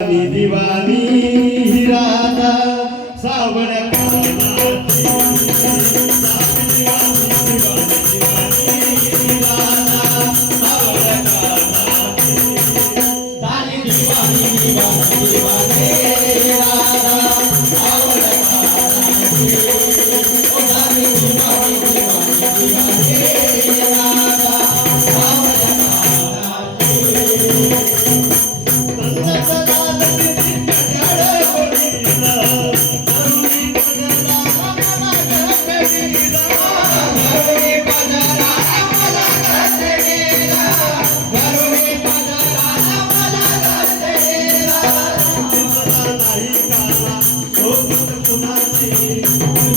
Deewani Radha Sawan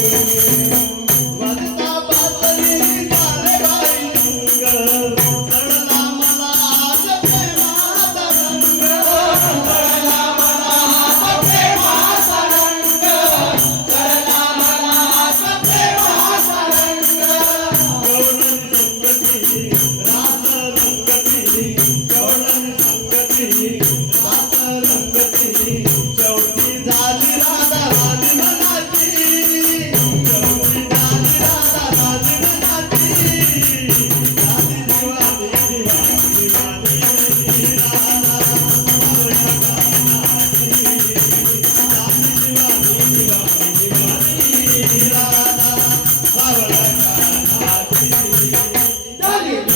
Música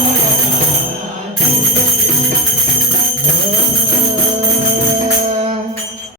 Thank you.